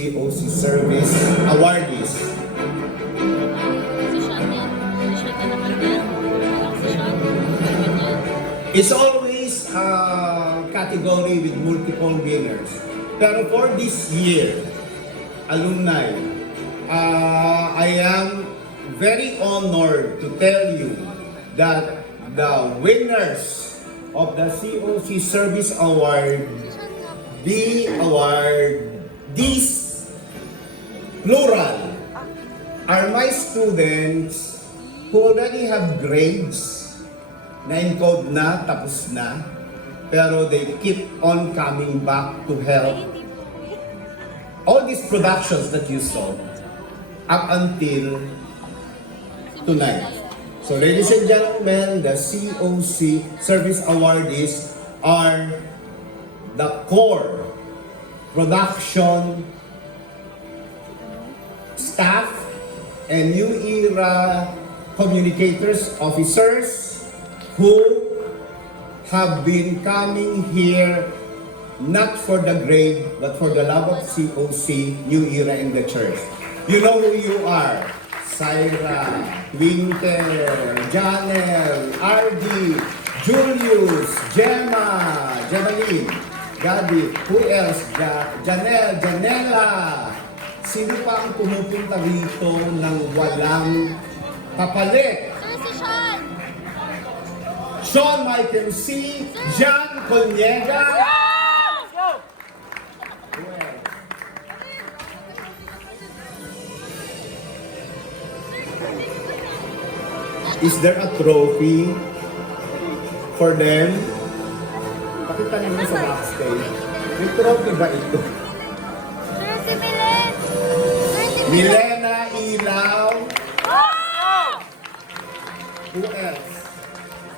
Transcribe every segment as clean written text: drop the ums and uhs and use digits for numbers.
COC Service Awardees. It's always a category with multiple winners. Pero for this year, alumni, I am very honored to tell you that the winners of the COC Service Award, these plural, are my students who already have grades na encode na, tapos na, pero they keep on coming back to help all these productions that you saw up until tonight. So ladies and gentlemen, the COC Service Awardees are the core production staff and New Era communicators officers who have been coming here not for the grade but for the love of COC, New Era in the church. You know who you are. Syra, Winter, Janel, RD, Julius, Gemma, Gemaline, Gabi, who else? Janel, Janela. Sino pa ang pumupunta rito ng walang kapalit? Si Sean! Sean Michael C. Jan Coniega. Is there a trophy for them? Pakita niyo sa backstage. May trophy ba ito? Sir, si Milen! Sir, si Milena Ilaw. Who else?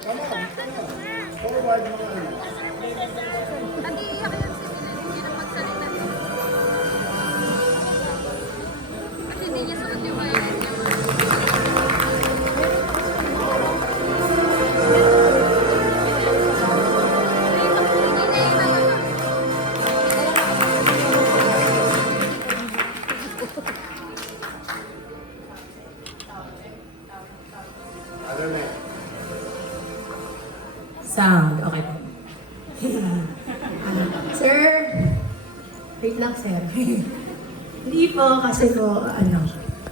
Come on, come on. Forward mo nga. Nag-iiyak yan si Milen, hindi na magsalita. At hindi niya suot yung bayan niya. Ano na? Sound, okay po. Sir, wait lang sir. Hindi po kasi po,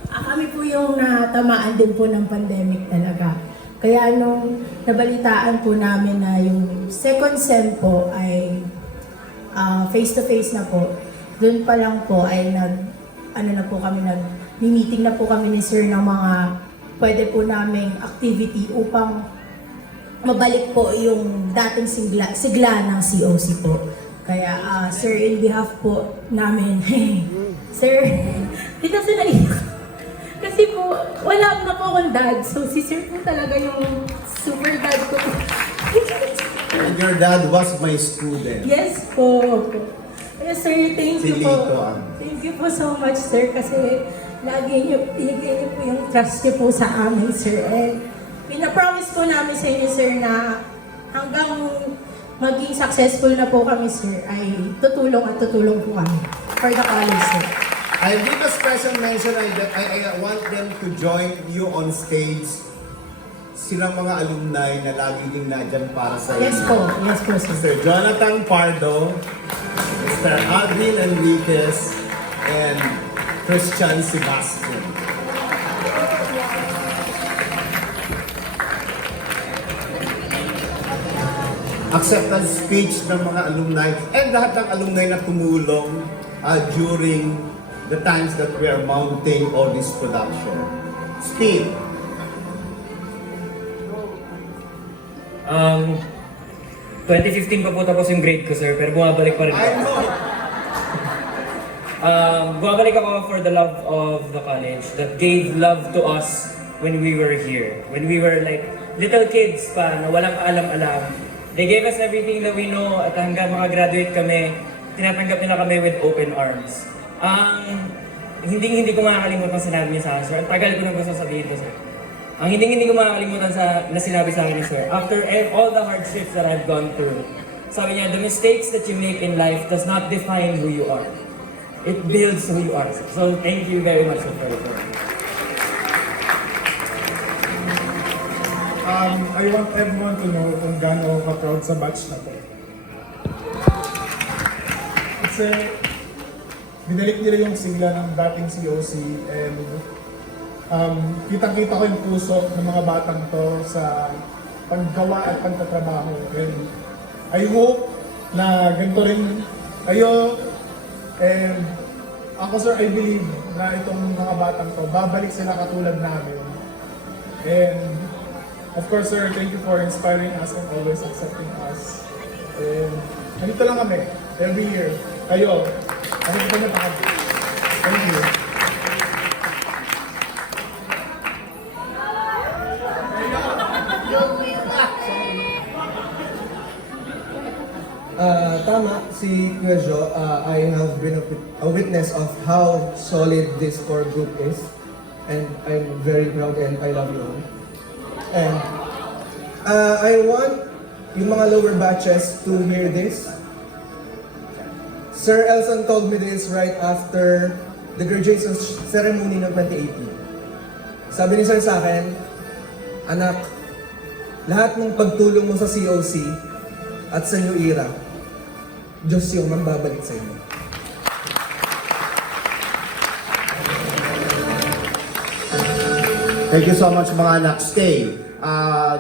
kami po yung natamaan din po ng pandemic talaga. Kaya nung nabalitaan po namin na yung second sem po ay face-to-face na po, doon pa lang po ay meeting na po kami ni sir ng mga pwede po naming activity upang mabalik po yung dating sigla ng COC po. Kaya, sir, in behalf po namin, sir, di kasi naiyak. Kasi po, wala na po akong dad. So, si sir po talaga yung super dad ko. And your dad was my student. Yes po. Kaya, sir, thank Si you po. Lito, Thank you po so much, sir, kasi lagi niyo, binigay niyo po yung trust niyo po sa amin, sir. And pinapromise po namin sa inyo, sir, na hanggang maging successful na po kami, sir, ay tutulong po kami for the college, sir. I give a special mention. I want them to join you on stage. Silang mga alumni na lagi din nandyan para sa inyo. Yes po, sir. Mr. Jonathan Pardo, Mr. Alvin Enriquez, and Christian Sebastian. Acceptance speech ng mga alumni and lahat ng alumni na tumulong during the times that we are mounting all this production. Steve. 2015 pa po tapos yung grade ko, sir, pero bumabalik pa rin I ako. know. Bumabalik ako for the love of the college that gave love to us when we were here. When we were like little kids pa na walang alam-alam. They gave us everything that we know at hanggang makagraduate kami, tinatanggap nila kami with open arms. Hindi ko makakalimutan sinabi niya sa akin, sir. Ang tagal ko nang gusto sabihin to, sir. Ang hindi ko makakalimutan na sinabi sa akin ni sir, after all the hardships that I've gone through, sabi niya, the mistakes that you make in life does not define who you are. it builds who you are. So thank you very much for I want everyone to know kung gaano ako ka-proud sa batch na to. Kasi binalik nila yung sigla ng dating COC and kitang-kita ko yung puso ng mga batang to sa paggawa at pagtatrabaho. And I hope na ganito rin kayo. And ako sir, I believe na itong mga batang to, babalik sila katulad namin. And of course sir, thank you for inspiring us and always accepting us. And nandito lang kami, every year. Kayo, ano ko na takad. Thank you. Tama, si Kuya Jo, I have been a witness of how solid this core group is. And I'm very proud and I love you all. And I want yung mga lower batches to hear this. Sir Elson told me this right after the graduation ceremony ng 2018. Sabi ni Sir sa akin, anak, lahat ng pagtulong mo sa COC at sa New Era, Diyos yung magbabalik sa inyo. Thank you so much mga anak. Stay.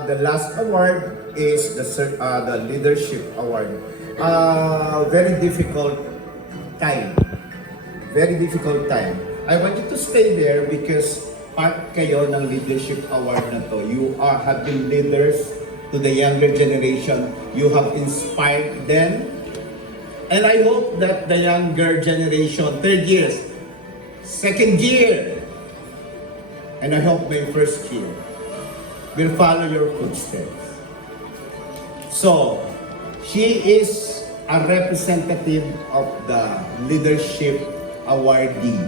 The last award is the leadership award. Very difficult time. Very difficult time. I want you to stay there because part kayo ng leadership award na to. You have been leaders to the younger generation. You have inspired them. And I hope that the younger generation, third years, second year, and I hope my first year, will follow your footsteps. So, she is a representative of the leadership awardee.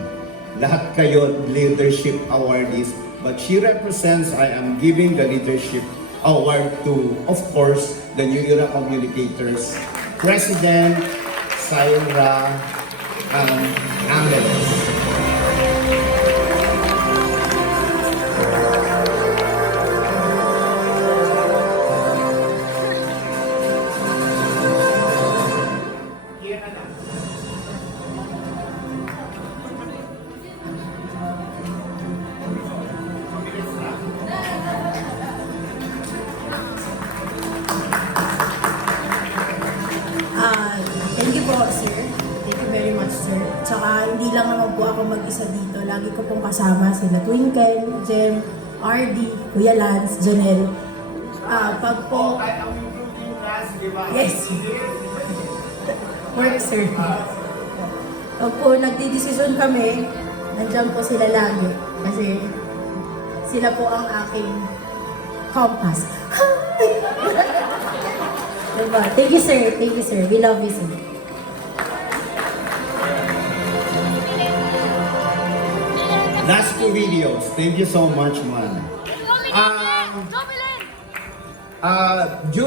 Lahat kayo leadership awardees, but she represents, I am giving the leadership award to, of course, the New Era Communicators President, Syra Angeles. Thank you po, sir. Thank you very much, sir. Tsaka hindi lang naman po ako mag-isa dito. Lagi ko pong kasama sila Twinkle, Jem, RD, Kuya Lance, Janelle. Pag po... Yes. Work, sir. Pag po nagdidesisyon kami, nandiyan po sila lagi. Kasi sila po ang aking compass. Diba? Thank you, sir. Thank you, sir. We love you, sir. Last two videos. Thank you so much, man. Double in! During